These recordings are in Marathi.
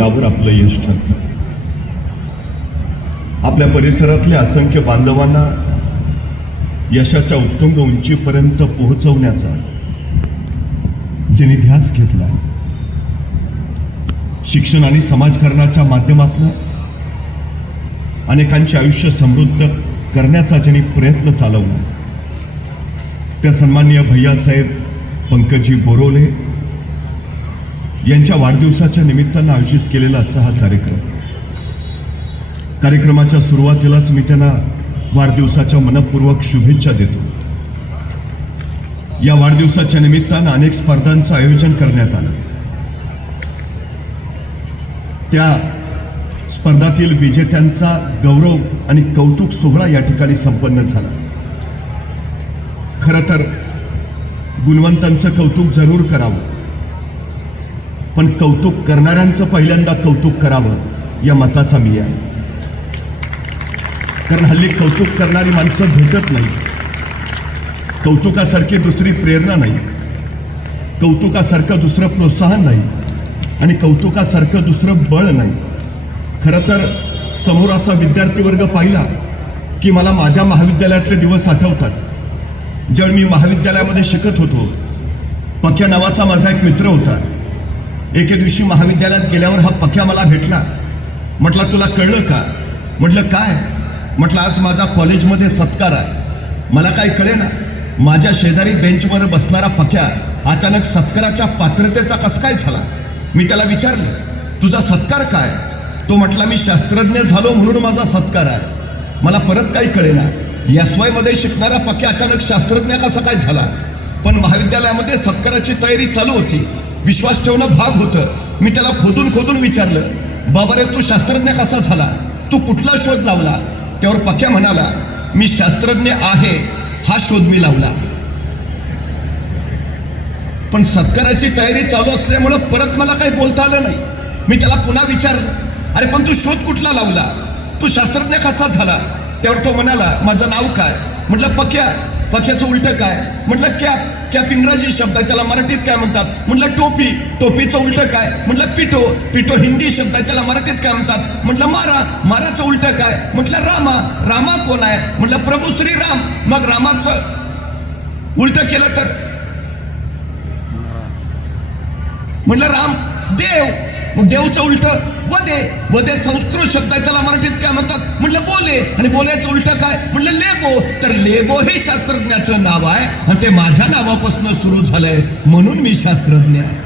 यावर आपलं यश ठरतं. आपल्या परिसरातल्या असंख्य बांधवांना यशाच्या उत्तुंग उंचीपर्यंत पोहोचवण्याचा ज्यांनी ध्यास घेतला, शिक्षण आणि समाजकारणाच्या माध्यमातून अनेकांचे आयुष्य समृद्ध करण्याचा ज्यांनी प्रयत्न चालवला, त्या सन्माननीय भैयासाहेब पंकजी बोरोले यांच्या वाढदिवसाच्या निमित्तानं आयोजित केलेला आजचा हा कार्यक्रमाच्या सुरुवातीलाच मी त्यांना वाढदिवसाच्या मनपूर्वक शुभेच्छा देतो. या वाढदिवसाच्या निमित्तानं अनेक स्पर्धांचं आयोजन करण्यात आलं. त्या स्पर्धातील विजेत्यांचा गौरव आणि कौतुक सोहळा या ठिकाणी संपन्न झाला. खरं तर गुणवंतांचं कौतुक जरूर करावं, पण कौतुक करणाऱ्यांचं पहिल्यांदा कौतुक करावं या मताचा मी आहे. कारण हल्ली कौतुक करणारी माणसं भेटत नाही. कौतुकासारखी दुसरी प्रेरणा नाही, कौतुकासारखं दुसरं प्रोत्साहन नाही आणि कौतुकासारखं दुसरं बळ नाही. खरं तर समोर असा विद्यार्थी वर्ग पाहिला की मला माझ्या महाविद्यालयातले दिवस आठवतात. ज्यावेळी मी महाविद्यालयामध्ये शिकत होतो, पक्या नावाचा माझा एक मित्र होता. एके दिवशी महाविद्यालयात गेल्यावर हा पक्या मला भेटला. म्हटलं, तुला कळलं का? म्हटलं, काय? म्हटलं, आज माझा कॉलेजमध्ये सत्कार आहे. मला काय कळेना. माझ्या शेजारी बेंचवर बसणारा पक्या अचानक सत्काराच्या पात्रतेचा कसं काय झाला. मी त्याला विचारलं, तुझा सत्कार काय? तो म्हटला, मी शास्त्रज्ञ झालो म्हणून माझा सत्कार आहे. मला परत काही कळेना. SY मध्ये शिकणारा पक्या अचानक शास्त्रज्ञ कसा काय झाला? पण महाविद्यालयामध्ये सत्काराची तयारी चालू होती. विश्वास ठेवणं भाग होतं. मी त्याला खोदून विचारलं, बाबा रे, तू शास्त्रज्ञ कसा झाला? तू कुठला शोध लावला? त्यावर पक्या म्हणाला, मी शास्त्रज्ञ आहे हा शोध मी लावला. पण सत्काराची तयारी चालू असल्यामुळं परत मला काही बोलता आलं नाही. मी त्याला पुन्हा विचारलं, अरे पण तू शोध कुठला लावला? तू शास्त्रज्ञ कसा झाला? त्यावर तो म्हणाला, माझं नाव काय? म्हटलं, पक्या. पक्याचं उलटं काय? म्हटलं, कॅप. कॅप इंग्रजी शब्द आहे, त्याला मराठीत काय म्हणतात? म्हटलं, टोपी. टोपीचं उलटं काय? म्हटलं, पिठो. पिठो हिंदी शब्द आहे, त्याला मराठीत काय म्हणतात? म्हटलं, मारा. माराचं उलटं काय? म्हटलं, रामा. रामा कोण आहे? म्हटलं, प्रभू श्री राम. मग रामाचं उलटं केलं तर? म्हटलं, राम देव. मग देवचं उलटं वदे. वदे संस्कृत शब्द आहे, त्याला मराठीत काय म्हणतात? म्हटलं, बोले. आणि बोलायचं उलटं काय? म्हटलं, लेबो. तर लेबो हे शास्त्रज्ञाचं नाव आहे आणि ते माझ्या नावापासून सुरू झालंय म्हणून मी शास्त्रज्ञ आहे.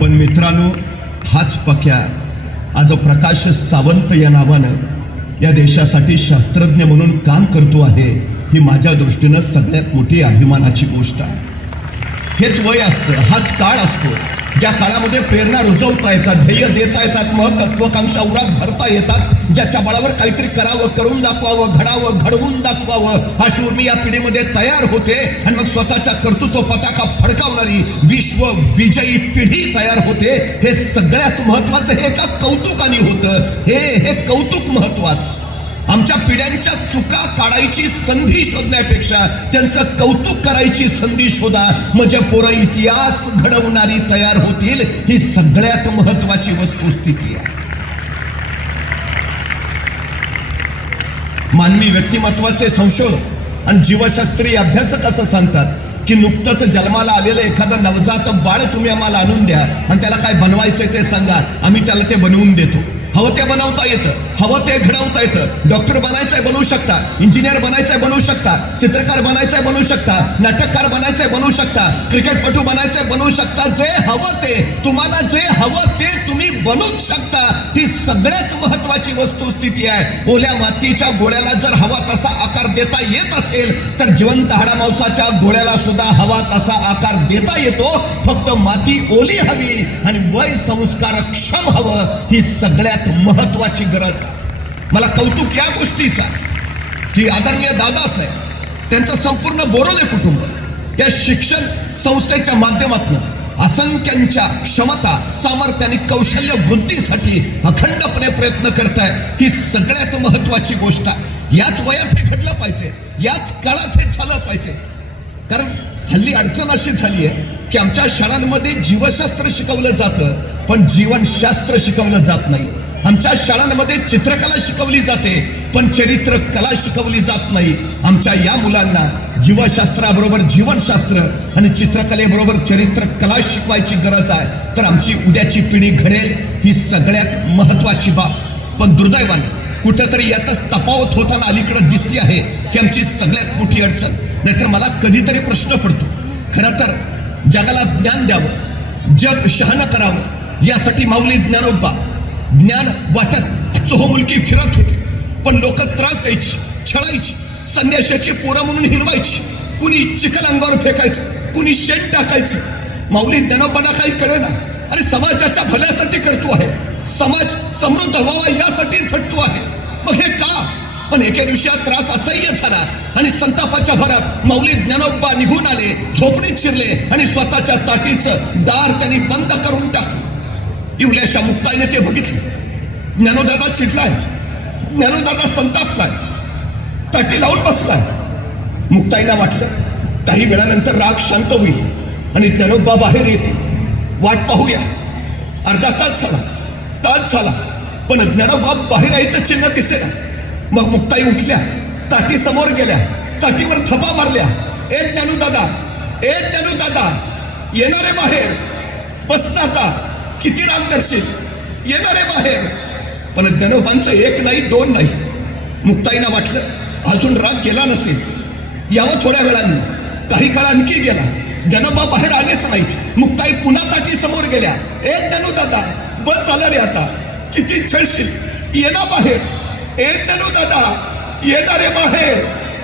पण मित्रांनो, हाच पक्या आज प्रकाश सावंत या नावानं या देशासाठी शास्त्रज्ञ म्हणून काम करतो आहे. ही माझ्या दृष्टीनं सगळ्यात मोठी अभिमानाची गोष्ट आहे. हेच वय असतं, हाच काळ असतो ज्या काळामध्ये प्रेरणा रुजवता येतात, ध्येय देता येतात, महत्त्वाकांक्षा उरात भरता येतात. ज्याच्या बळावर काहीतरी करावं, करून दाखवावं, घडावं, घडवून दाखवावं हा शूरमी या पिढीमध्ये तयार होते. आणि मग स्वतःच्या कर्तृत्व पताका फडकावणारी विश्व विजयी पिढी तयार होते. हे सगळ्यात महत्त्वाचं हे एका कौतुकाने होतं. हे कौतुक महत्त्वाचं. आमच्या पिढ्यांच्या चुका काढायची संधी शोधण्यापेक्षा त्यांचं कौतुक करायची संधी शोधा, म्हणजे पोरं इतिहास घडवणारी तयार होतील. ही सगळ्यात महत्त्वाची वस्तुस्थिती आहे. मानवी व्यक्तिमत्वाचे संशोधक आणि जीवशास्त्रीय अभ्यासक असं सांगतात की नुकतंच जन्माला आलेलं एखादं नवजात बाळ तुम्ही आम्हाला आणून द्या आणि त्याला काय बनवायचं ते सांगा, आम्ही त्याला ते बनवून देतो. हवं ते बनवता येतं, हवं ते घडवता येतं. डॉक्टर बनायचंय बनवू शकता, इंजिनियर बनायचंय बनवू शकता, चित्रकार बनायचंय बनवू शकता, नाटककार बनायचंय बनवू शकता, क्रिकेटपटू बनायचंय बनवू शकता. जे हवं ते, तुम्हाला जे हवं ते तुम्ही बनवूच शकता. ही सगळ्यात महत्वाची वस्तुस्थिती आहे. ओल्या मातीच्या गोळ्याला जर हवा तसा आकार देता येत असेल तर जिवंत हाडामांसाच्या गोळ्याला सुद्धा हवा तसा आकार देता येतो. फक्त माती ओली हवी आणि वय संस्कार क्षम हवं. ही सगळ्यात महत्वाची गरज. मला कौतुक या गोष्टीचा की आदरणीय दादासाहेब त्यांचं संपूर्ण बोरोले कुटुंब या शिक्षण संस्थेच्या माध्यमातून असंख्यांच्या क्षमता, सामर्थ्य आणि कौशल्य वृद्धीसाठी अखंडपणे प्रयत्न करताय. ही सगळ्यात महत्वाची गोष्ट आहे. याच वयात हे घडलं पाहिजे, याच काळात हे झालं पाहिजे. कारण हल्ली अडचण अशी झाली आहे की आमच्या शाळांमध्ये जीवशास्त्र शिकवलं जातं पण जीवनशास्त्र शिकवलं जात नाही. आमच्या शाळांमध्ये चित्रकला शिकवली जाते पण चरित्र कला शिकवली जात नाही. आमच्या या मुलांना जीवशास्त्राबरोबर जीवनशास्त्र आणि चित्रकलेबरोबर चरित्र कला शिकवायची गरज आहे. तर आमची उद्याची पिढी घडेल ही सगळ्यात महत्वाची बाब. पण दुर्दैवाने कुठेतरी यातच तफावत होताना अलीकडे दिसती आहे ही आमची सगळ्यात मोठी अडचण. नाहीतर मला कधीतरी प्रश्न पडतो, खरं तर जगाला ज्ञान द्यावं, जग शहाणं करावं यासाठी माऊली ज्ञानोबा ज्ञान वाटत चोहोमुलकी फिरत होते. पण लोक त्रास द्यायची, छळायची, संन्याशाची पोरं म्हणून हिरवायची, कुणी चिखल अंगावर फेकायचं, कुणी शेण टाकायचं. माऊली ज्ञानोबांना काही कळेना. अरे समाजाच्या भल्यासाठी करतो आहे, समाज समृद्ध व्हावा यासाठी झटतो आहे. मग हे का? पण एके दिवशी त्रास असह्य झाला आणि संतापाच्या भरात माऊली ज्ञानोबा निघून आले, झोपडीत शिरले आणि स्वतःच्या ताटीचं दार त्यांनी बंद करून टाकलं. इवल्याशा मुक्ताईने ते बघितले. ज्ञानोदादा चिडलाय, ज्ञानोदादा संतापलाय, ताटी लावून बसलाय. मुक्ताईला वाटलं काही वेळानंतर राग शांत होईल आणि ज्ञानोबा बाहेर येते, वाट पाहूया. अर्धा तास झाला पण ज्ञानोबा बाहेर यायचं चिन्ह दिसेना. मग मुक्ताई उठल्या, ताटी समोर गेल्या, ताटीवर थपा मारल्या. ए ज्ञानोदादा, ए ज्ञानोदादा, येणारे बाहेर, बस ना आता, किती राग दर्शील, येणारे बाहेर. पण ज्ञानोबांचं एक नाही दोन नाही. मुक्ताईला वाटलं अजून राग गेला नसेल, यावं थोड्या वेळाने. काही काळ आणखी गेला, ज्ञानोबा बाहेर आलेच नाहीत. मुक्ताई पुन्हा ताटी समोर गेल्या. ए ज्ञानोदादा, बस झालं रे आता, किती छळशील, ये ना बाहेर. ए ज्ञानोदादा, येणारे बाहेर.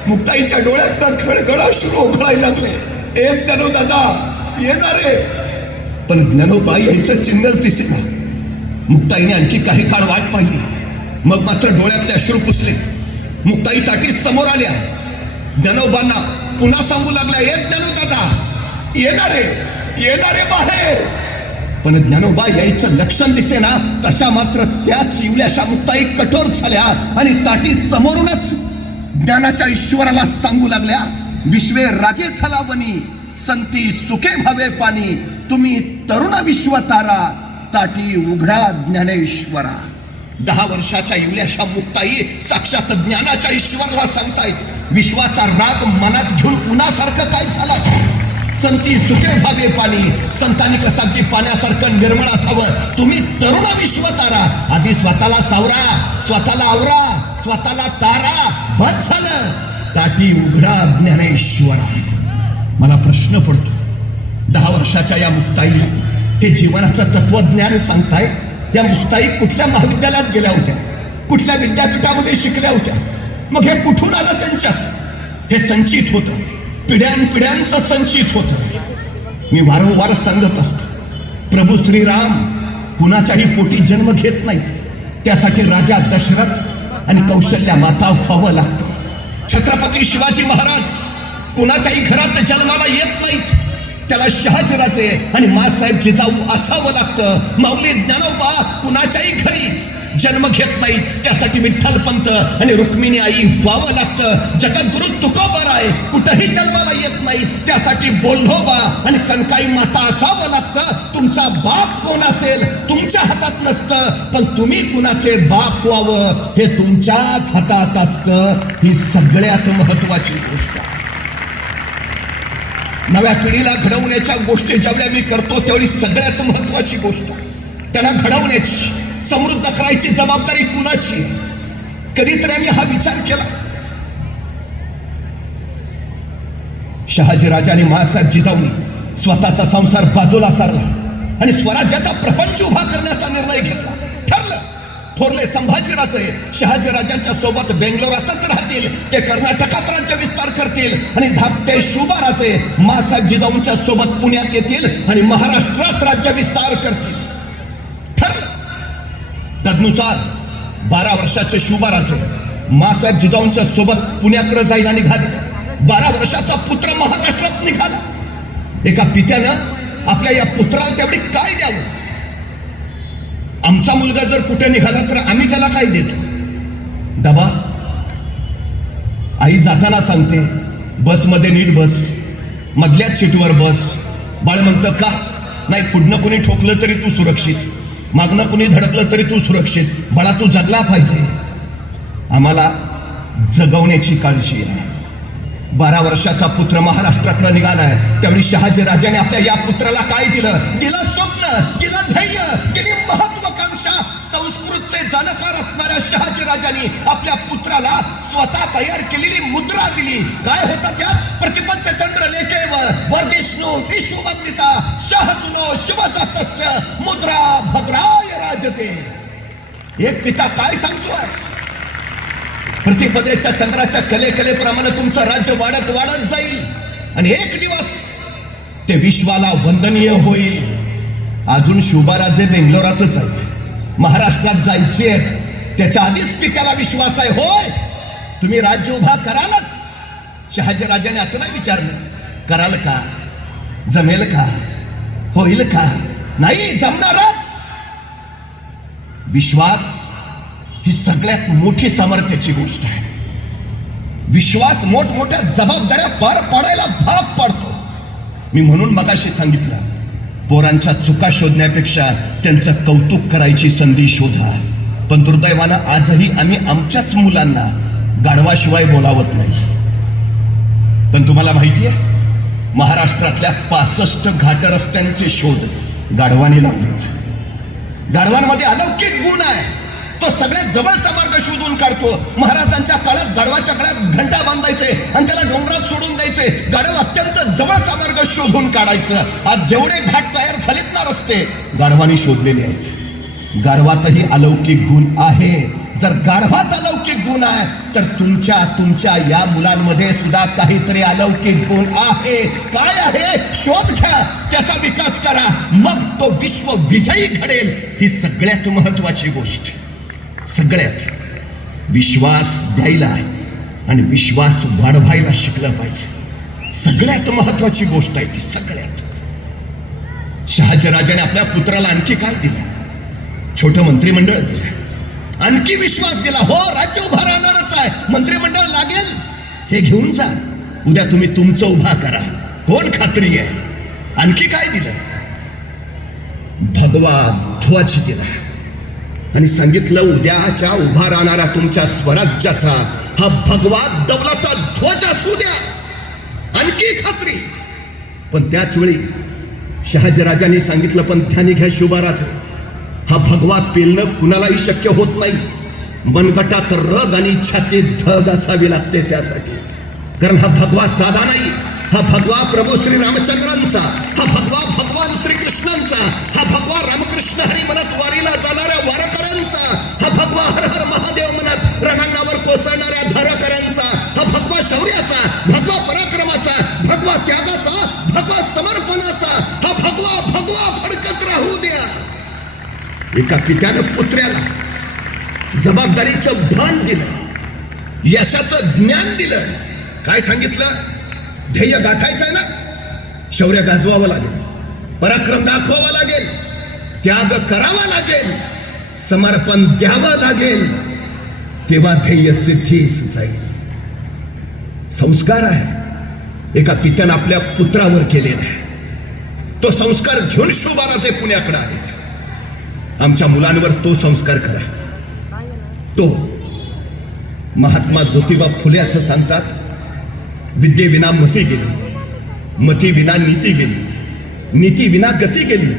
मुक्ताईच्या डोळ्यात खळखळ अश्रू ओघळायला लागले. ए ज्ञानोदादा, येणारे. पण ज्ञानोबा यायचं चिन्हच दिसेना. मुक्ताईने आणखी काही काळ वाट पाहिली, मग मात्र डोळ्यातले अश्रू पुसले. मुक्ताई ताटी समोर आल्या. ज्ञानोबांना पुन्हा सांगू लागल्या, ए ज्ञानोदादा, येणारे बाहेर. पण ज्ञानोबा यायचं लक्षण दिसेना. तशा मात्र त्याच इवल्याशा मुक्ताई कठोर झाल्या आणि ताटी समोरूनच ज्ञानाच्या ईश्वराला सांगू लागल्या, विश्वे रागे झाला वनी, संती सुखे भावे पाणी, तुम्ही तरुण विश्वतारा, ताटी उघडा ज्ञानेश्वरा. 10 वर्षाच्या इवल्याशा मुक्ताई साक्षात ज्ञानाच्या ईश्वराला सांगतायत, विश्वाचा राग मनात घेऊन उन्हासारखं काय झाला. संती सुखे भावे पाणी, संतांनी कसा की पाण्यासारखं निर्मळ असावं. तुम्ही तरुण विश्वतारा, आधी स्वतःला सावरा, स्वतःला आवरा, स्वतःला तारा. बस झालं, ताटी उघडा ज्ञानेश्वरा. मला प्रश्न पडतो, 10 वर्षाच्या या मुक्ताईला हे जीवनाचं तत्वज्ञान सांगताय. या मुक्ताई कुठल्या महाविद्यालयात गेल्या होत्या, कुठल्या विद्यापीठामध्ये शिकल्या होत्या. मग हे कुठून आलं त्यांच्यात? हे संचित होतं, पिढ्यानपिढ्यांचं संचित होतं. मी वारंवार सांगत असतो, प्रभू श्रीराम कुणाच्याही पोटी जन्म घेत नाहीत. त्यासाठी राजा दशरथ आणि कौशल्या माता व्हावं लागतं. छत्रपती शिवाजी महाराज कुणाच्याही घरात जन्माला येत नाहीत. त्याला शहाजीराजे आणि मासाहेब जिजाऊ असावं लागतं. माऊली ज्ञानोबा कुणाच्याही घरी जन्म घेत नाहीत. त्यासाठी विठ्ठलपंत आणि रुक्मिणी आई व्हावं लागतं. जगद्गुरु तुकोबाराय कुठंही जन्माला येत नाही. त्यासाठी बोल्ढोबा आणि कनकाई माता असावं लागतं. तुमचा बाप कोण असेल तुमच्या हातात नसतं, पण तुम्ही कुणाचे बाप व्हावं हे तुमच्याच हातात असतं. ही सगळ्यात महत्वाची गोष्ट आहे. नव्या पिढीला घडवण्याच्या गोष्टी ज्यावेळी मी करतो त्यावेळी सगळ्यात महत्वाची गोष्ट त्यांना घडवण्याची, समृद्ध करायची जबाबदारी कुणाची. कधीतरी आम्ही हा विचार केला. शहाजीराजे आणि महासाहेब जिजाऊनी स्वतःचा संसार बाजूला सारला आणि स्वराज्याचा प्रपंच उभा करण्याचा निर्णय घेतला. ठरलं, थोरले संभाजीराजे शहाजीराजांच्या सोबत बेंगलोरातच राहतील, ते कर्नाटकात राज्य विस्तार करतील आणि धाकटे शुभाराजे मासाहेब जिजाऊंच्या सोबत पुण्यात येतील आणि महाराष्ट्रात राज्य विस्तार करतील. ठरलं. तदनुसार 12 वर्षाचे शुभाराजे मासाहेब जिजाऊंच्या सोबत पुण्याकडे जायला निघाले. 12 वर्षाचा पुत्र महाराष्ट्रात निघाला. एका पित्यानं आपल्या या पुत्राला तेवढी काय द्यावं? आमचा मुलगा जर कुठे निघाला तर आम्ही त्याला काय देतो? डबा. आई जाताना सांगते, बसमध्ये नीट बस, मधल्याच सीटवर बस. बाळ म्हणतं का नाही, पुढनं कोणी ठोकलं तरी तू सुरक्षित, मागणं कोणी धडकलं तरी तू सुरक्षित. बाळा तू जगला पाहिजे. आम्हाला जगवण्याची काळजी आहे. 12 वर्षाचा पुत्र महाराष्ट्राकडे निघालाय. त्यावेळी शहाजी राजाने आपल्या या पुत्राला काय दिलं? दिलं स्वप्न, दिलं धैर्य, दिली महत्वाकांक्षा. संस्कृतचे जाणकार असणाऱ्या शहाजी राजांनी आपल्या पुत्राला स्वतः तयार केलेली मुद्रा दिली. काय होतं त्यात? प्रतिपंच चंद्र लेखेव वर्धिष्णू विश्ववंदिता शहसुनो शिवजातस्य मुद्रा भद्राय राजते. एक पिता काय सांगतोय? प्रतिपदेच्या चंद्राच्या कलेप्रमाणे तुमचं राज्य वाढत वाढत जाईल आणि एक दिवस ते विश्वाला वंदनीय होईल. अजून शोभाराजे बेंगलोरातच आहेत, महाराष्ट्रात जायचे आहेत. त्याच्या आधीच पित्याला विश्वास आहे, होय तुम्ही राज्य उभा करालच. शहाजी राजाने असं नाही विचारलं, कराल का, जमेल का, होईल का? नाही, जमणारच. विश्वास ही सगळ्यात मोठी सामर्थ्याची गोष्ट आहे. विश्वास मोठमोठ्या जबाबदाऱ्या पार पाडायला भाग पाडतो. मी म्हणून मगाशी सांगितलं, पोरांच्या चुका शोधण्यापेक्षा त्यांचं कौतुक करायची संधी शोधा. पण दुर्दैवानं आजही आम्ही आमच्याच मुलांना गाढवाशिवाय बोलावत नाही. पण तुम्हाला माहिती आहे, महाराष्ट्रातल्या 65 घाट रस्त्यांचे शोध गाढवाने लावलेत. गाढवांमध्ये अलौकिक गुण आहे. तो सगळ्यात जवळचा मार्ग शोधून काढतो. महाराजांच्या काळात गाढवाच्या काळात घंटा बांधायचे आणि त्याला डोंगरात सोडून द्यायचे. गाढव अत्यंत जवळचा मार्ग शोधून काढायचं. आज जेवढे घाट तयार झालेत ना रस्ते, गाढवांनी शोधलेले आहेत. गाढवातही अलौकिक गुण आहे. जर गाढवात अलौकिक गुण आहे तर तुमच्या या मुलांमध्ये सुद्धा काहीतरी अलौकिक गुण आहे. काय आहे? शोध घ्या, त्याचा विकास करा, मग तो विश्व विजयी घडेल. ही सगळ्यात महत्वाची गोष्ट. सगळ्यात विश्वास द्यायला आणि विश्वास वाढवायला शिकलं पाहिजे. सगळ्यात महत्वाची गोष्ट आहे ती. सगळ्यात शहाजी राजाने आपल्या पुत्राला आणखी काय दिलं? छोटं मंत्रिमंडळ दिलं, आणखी विश्वास दिला. हो, राज्य उभा राहणारच आहे, मंत्रिमंडळ लागेल, हे घेऊन जा, उद्या तुम्ही तुमचं उभा करा. कोण खात्री आहे? आणखी काय दिलं? भगवा ध्वज दिला आणि सांगितलं, उद्याच्या उभा राहणाऱ्या तुमच्या स्वराज्याचा हा भगवा दौलत ध्वज असू द्या. आणखी खात्री. पण त्याच वेळी शहाजी राजांनी सांगितलं, पण ध्यानी घ्या शुभाराज, हा भगवा पेलणं कुणालाही शक्य होत नाही. मनगटात रग आणि छातीत धग असावी लागते त्यासाठी. कारण हा भगवा साधा नाही. हा भगवा प्रभू श्री रामचंद्रांचा, हा भगवा भगवान श्रीकृष्णांचा, हा भगवा रामकृष्ण हरी म्हणत वारीला जाणाऱ्या वारकऱ्यांचा, हा भगवा हर हर महादेव म्हणत रणांगणावर कोसळणाऱ्या धारकऱ्यांचा, हा भगवा शौर्याचा, भगवा पराक्रमाचा, भगवा त्यागाचा, भगवा समर्पणाचा, हा भगवा भगवा फडकत राहू द्या. एका पित्यानं पुत्र्याला जबाबदारीचं भान दिलं, यशाचं ज्ञान दिलं. काय सांगितलं? ध्येय गाठायचंय ना, शौर्य गाजवावं लागेल, पराक्रम दाखवावं लागेल, त्याग करावा लागेल, समर्पण द्यावं लागेल, तेव्हा ध्येय सिद्धीस जाईल. संस्कार आहे एका पित्यानं आपल्या पुत्रावर केलेला आहे. तो संस्कार घेऊन शोभाराजे पुण्याकडे आलेत. आमच्या मुलांवर तो संस्कार करा. तो महात्मा ज्योतिबा फुले असं सांगतात, विद्येविना मती गेली, मती विना नीती गेली, नीती विना गती गेली,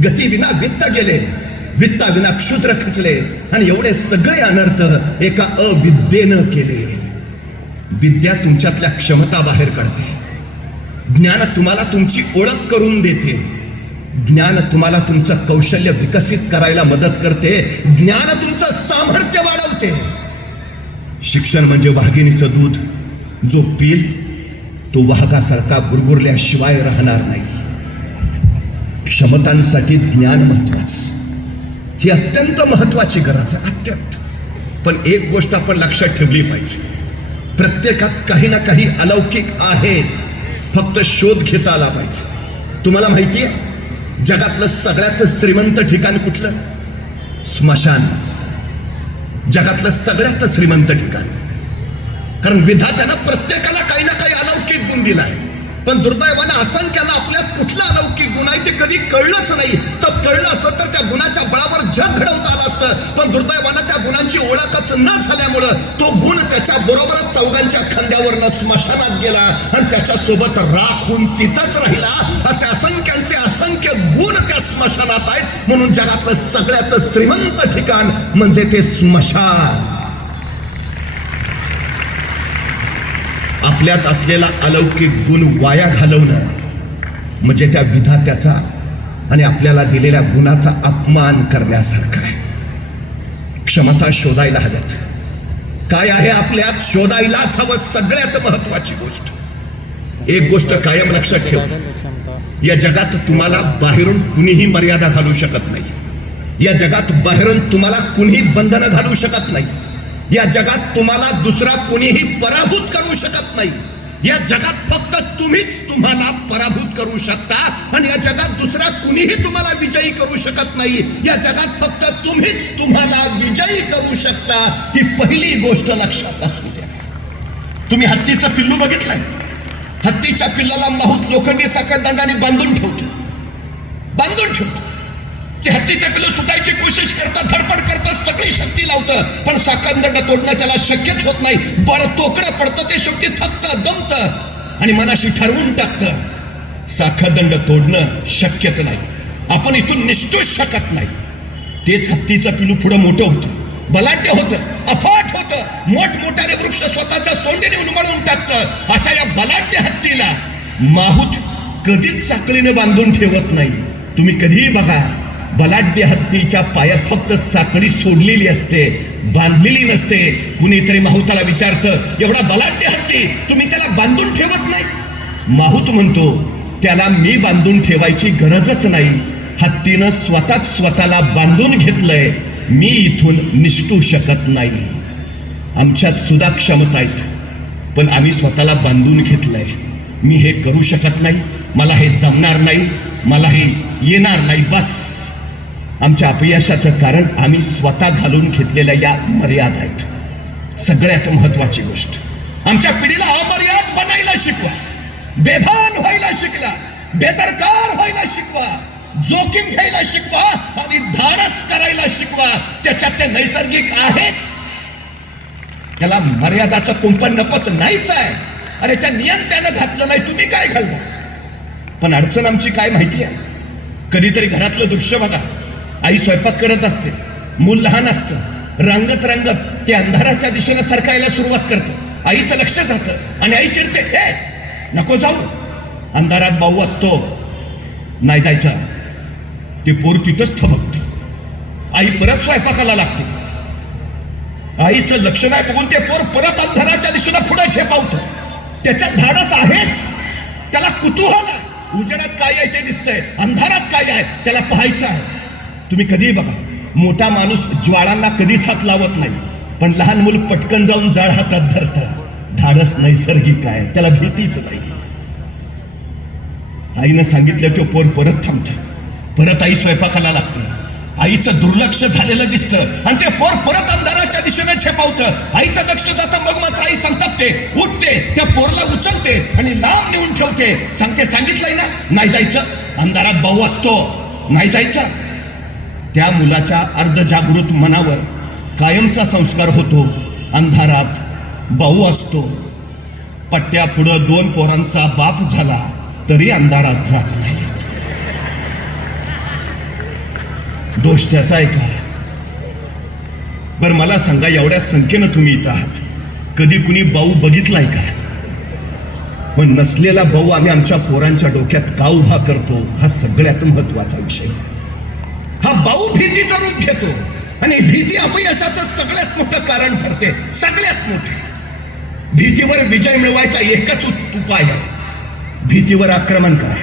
गती विना वित्त गेले, वित्ता विना क्षुद्र खचले, आणि एवढे सगळे अनर्थ एका अविद्येनं केले. विद्या तुमच्यातल्या क्षमता बाहेर काढते. ज्ञान तुम्हाला तुमची ओळख करून देते. ज्ञान तुम्हाला तुमचं कौशल्य विकसित करायला मदत करते. ज्ञान तुमचं सामर्थ्य वाढवते. शिक्षण म्हणजे वाघिणीचं दूध. जो पील तो वाघासारखा गुरगुरल्याशिवाय राहणार नाही. क्षमतांसाठी ज्ञान महत्वाचं, ही अत्यंत महत्वाची गरज आहे, अत्यंत. पण एक गोष्ट आपण लक्षात ठेवली पाहिजे, प्रत्येकात काही ना काही अलौकिक आहे, फक्त शोध घेता आला पाहिजे. तुम्हाला माहिती आहे जगातलं सगळ्यात श्रीमंत ठिकाण कुठलं? स्मशान. जगातलं सगळ्यात श्रीमंत ठिकाण. कारण विधात्यानं प्रत्येकाला काही ना काही अलौकिक गुण दिलाय. पण दुर्दैवानं असंख्याला आपल्यात कुठला अलौकिक गुण आहे ते कधी कळलंच नाही. तर कळलं असतं तर त्या गुणाच्या बळावर जग घडवता आलं असतं. पण दुर्दैवानं त्या गुणांची ओळखच न झाल्यामुळं तो गुण त्याच्या बरोबरच चौघांच्या खांद्यावरनं स्मशानात गेला आणि त्याच्या सोबत राखून तिथंच राहिला. असे असंख्यांचे असंख्य गुण त्या स्मशानात आहेत. म्हणून जगातलं सगळ्यात श्रीमंत ठिकाण म्हणजे ते स्मशान. आपल्यात असलेला अलौकिक गुण वाया घालवणं म्हणजे त्या विधात्याचा आणि आपल्याला दिलेल्या गुणाचा अपमान करण्यासारखं आहे. क्षमता शोधायला हव्यात. काय आहे आपल्यात शोधायलाच हवं. सगळ्यात महत्वाची गोष्ट, एक गोष्ट कायम लक्षात ठेवा, या जगात तुम्हाला बाहेरून कुणीही मर्यादा घालू शकत नाही. या जगात बाहेरून तुम्हाला कुणीही बंधनं घालू शकत नाही. या जगात तुम्हाला दुसरा कोणीही पराभूत करू शकत नाही. या जगात फक्त तुम्हीच तुम्हाला पराभूत करू शकता आणि या जगात दुसरा कुणीही तुम्हाला विजयी करू शकत नाही. या जगात फक्त तुम्हीच तुम्हाला विजयी करू शकता. ही पहिली गोष्ट लक्षात असू द्या. तुम्ही हत्तीचं पिल्लू बघितलंय? हत्तीच्या पिल्लाला माहूत लोखंडी साखळदंडाने बांधून ठेवतो. ते हत्तीचे पिल्लू सुटायची कोशिश करतात, धडपड करतात, सगळी शक्ती लावतं, पण साखळदंड तोडणं त्याला शक्यच होत नाही. बळ तोकडं पडतं, ते शेवटी थकतं, दमतं आणि मनाशी ठरवून टाकतं साखळदंड तोडणं शक्यच नाही. आपण इथून निष्ठूच शकत नाही. तेच हत्तीचं पिल्लू पुढं मोठं होतं, बलाढ्य होतं, अफाट होतं, मोठमोठ्याने वृक्ष स्वतःच्या सोंडीने उन्मळून टाकतं. अशा या बलाढ्य हत्तीला माहूत कधीच साखळीने बांधून ठेवत नाही. तुम्ही कधीही बघा, बलाढ्य हत्तीच्या पायात फक्त साखळी सोडलेली असते, बांधलेली नसते. कुणीतरी माहूताला विचारतं, एवढा बलाढ्य हत्ती तुम्ही त्याला बांधून ठेवत नाही? माहूत म्हणतो, त्याला मी बांधून ठेवायची गरजच नाही. हत्तीनं स्वतःला बांधून घेतलंय. मी इथून निसटू शकत नाही. आमच्यात सुद्धा क्षमता आहेत, पण आम्ही स्वतःला बांधून घेतलंय. मी हे करू शकत नाही, मला हे जमणार नाही, मला हे येणार नाही. बस, आमच्या अपयशाचं कारण आम्ही स्वतः घालून घेतलेल्या या मर्यादा आहेत. सगळ्यात महत्वाची गोष्ट, आमच्या पिढीला अमर्याद बनायला शिकवा, बेभान व्हायला शिकला, बेदरकार व्हायला शिकवा, जोखीम घ्यायला शिकवा आणि धाडस करायला शिकवा. त्याच्यात ते नैसर्गिक आहेच, त्याला मर्यादाचं कुंपण नकोच, नाहीच आहे. अरे त्या नियम त्यानं घातलं नाही, तुम्ही काय घालता? पण अडचण आमची काय माहिती आहे? कधीतरी घरातलं दृश्य बघा, आई स्वयंपाक करत असते, मूल लहान असतं, रंगत ते अंधाराच्या दिशेनं सरकायला सुरुवात करतं. आईचं लक्ष जातं आणि आई चिडते, ए नको जाऊ, अंधारात भाऊ असतो, नाही जायचं. ते पोर तिथंच थबकते. आई परत स्वयंपाकाला लागते. आईचं लक्ष नाही बघून ते पोर परत अंधाराच्या दिशेनं पुढे झेपावतं. त्याच्यात धाडस आहेच, त्याला कुतूहल आहे. उजेडात काय आहे ते दिसतंय, अंधारात काय आहे त्याला पाहायचं आहे. तुम्ही कधीही बघा, मोठा माणूस ज्वाळांना कधीच हात लावत नाही, पण लहान मूल पटकन जाऊन जाळ हातात धरतं. धाडस नैसर्गिक आहे, त्याला भीतीच नाही. आईनं सांगितलं तो पोर परत थांबतं. परत आई स्वयंपाकाला लागते. आईचं दुर्लक्ष झालेलं दिसतं आणि ते पोर परत अंधाराच्या दिशेने झेपावतं. आईचं लक्ष जातं, मग मात्र आई संतापते, उठते, त्या पोरला उचलते आणि लांब नेऊन ठेवते. सांगितलंय ना, नाही जायचं, अंधारात भाऊ असतो, नाही जायचं. त्या मुलाच्या अर्धजागृत मनावर कायमचा संस्कार होतो, अंधारात भाऊ असतो. पट्ट्या पुढं 2 पोरांचा बाप झाला तरी अंधारात जात नाही. दोष त्याचा आहे का? बरं मला सांगा, एवढ्या संख्येनं तुम्ही इथं आहात, कधी कुणी भाऊ बघितलाय का? पण नसलेला भाऊ आम्ही आमच्या पोरांच्या डोक्यात का उभा करतो, हा सगळ्यात महत्वाचा विषय. हा भाऊ भीतीचं रूप घेतो आणि भीती अपयशाचं सगळ्यात मोठं कारण ठरते. सगळ्यात मोठे भीतीवर विजय मिळवायचा एकच उपाय आहे, भीतीवर आक्रमण करा.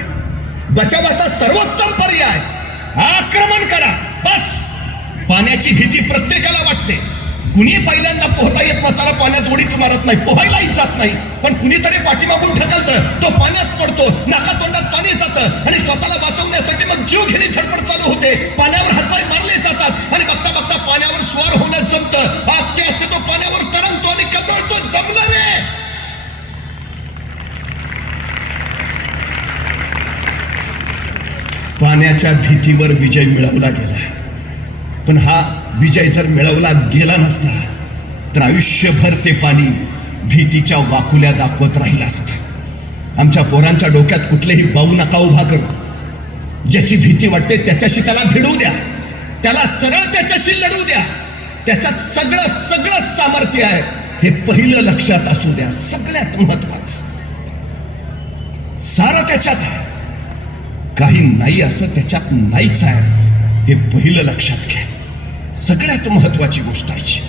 बचावाचा सर्वोत्तम पर्याय आक्रमण करा. बस, पाण्याची भीती प्रत्येकाला वाटते. कुणी पहिल्यांदा पोहता येत नसताना पाण्यात उडीच मारत नाही, पोहायलाही जात नाही, पण कुणीतरी पाठीमागून ढकलतं, तो पाण्यात पडतो, नाकातोंडात पाणी जातं आणि स्वतःला वाचवण्यासाठी मग जीव घेणी धडपड चालू होते. पाण्यावर हातपाय मारले जातात आणि बघता बघता पाण्यावर स्वार होणं जमतं. आस्ते आस्ते तो पाण्यावर तरंगतो आणि कल्लोळतो, जमलं रे. पाण्याच्या भीतीवर विजय मिळवला गेला. पण हा विजय जर मिळवला गेला नसता तर आयुष्यभर ते पाणी भीतीच्या वाकुल्या दाखवत राहिलं असतं. आमच्या पोरांच्या डोक्यात कुठलेही बाऊ नका उभा करू. ज्याची भीती वाटते त्याच्याशी त्याला भिडू द्या, त्याला सरळ त्याच्याशी लढू द्या. त्याच्यात सगळं सगळं सामर्थ्य आहे हे पहिलं लक्षात असू द्या. सगळ्यात महत्वाचं सारं त्याच्यात आहे, काही नाही असं त्याच्यात नाहीच आहे हे पहिलं लक्षात घ्या. सगळ्यात महत्वाची गोष्ट आहे.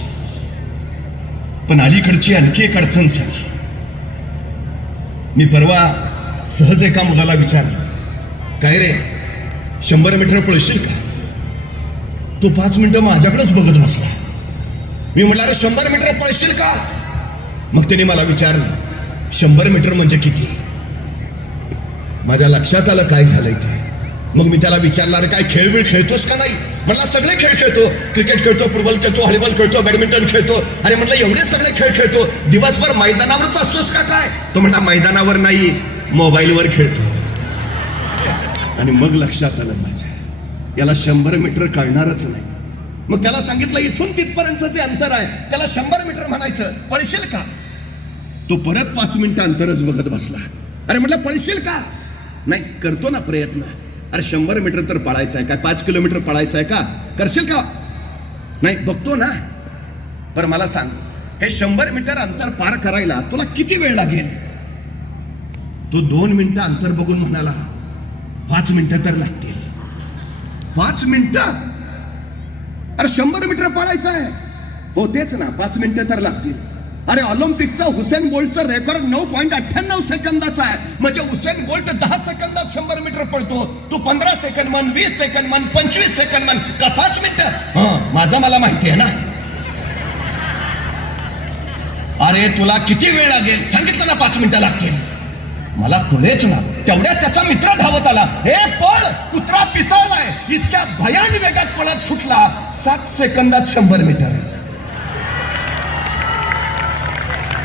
पण अलीकडची आणखी एक अडचण झाली. मी परवा सहज एका मुलाला विचारलं, काय रे 100 मीटर पळशील का? तो 5 मिनिटं माझ्याकडेच बघत बसला. मी म्हटलं, अरे 100 मीटर पळशील का? मग त्याने मला विचारलं 100 मीटर म्हणजे किती? माझ्या लक्षात आलं काय झालंय ते. मग मी त्याला विचारणार, काय खेळ खेळतोस का नाही? म्हटलं सगळे खेळ खेळतो, क्रिकेट खेळतो, फुटबॉल खेळतो, व्हॉलीबॉल खेळतो, बॅडमिंटन खेळतो. अरे म्हटलं एवढे सगळे खेळ खेळतो, दिवसभर मैदानावरच असतोस का काय? तो म्हटला मैदानावर नाही, मोबाईलवर खेळतो. आणि मग लक्षात आलं माझ्या, याला 100 मीटर कळणारच नाही. मग त्याला सांगितलं इथून तिथपर्यंतचं जे अंतर आहे त्याला 100 मीटर म्हणायचं, पळशील का? तो परत 5 मिनिटं अंतरच बघत बसला. अरे म्हटलं पळशील का? नाही, करतो ना प्रयत्न. अरे 100 मीटर तर पळायचं आहे, काय 5 किलोमीटर पळायचं आहे का? करशील का? नाही, बघतो ना. पर मला सांग, हे 100 मीटर अंतर पार करायला तुला किती वेळ लागेल? तो 2 मिनिटं अंतर बघून म्हणाला 5 मिनिटं तर लागतील. 5 मिनिटं? अरे 100 मीटर पळायचं आहे. हो तेच ना, 5 मिनिटं तर लागतील. अरे ऑलिम्पिकचा हुसेन बोल्टचं रेकॉर्ड 9.98 सेकंदाचा आहे. म्हणजे हुसेन बोल्ट 10 सेकंदात 100 मीटर पळतो. तू 15 सेकंद म्हण, 20 सेकंद म्हण, 25 सेकंद म्हण, का 5 मिनिटं? माझं मला माहिती आहे ना. अरे तुला किती वेळ लागेल? सांगितलं ना 5 मिनिटं लागतील. मला कळेच ना. तेवढ्यात त्याचा मित्र धावत आला. हे पळ, कुत्रा पिसाळलाय. इतक्या भयान वेगात पळत सुटला. 7 सेकंदात 100 मीटर.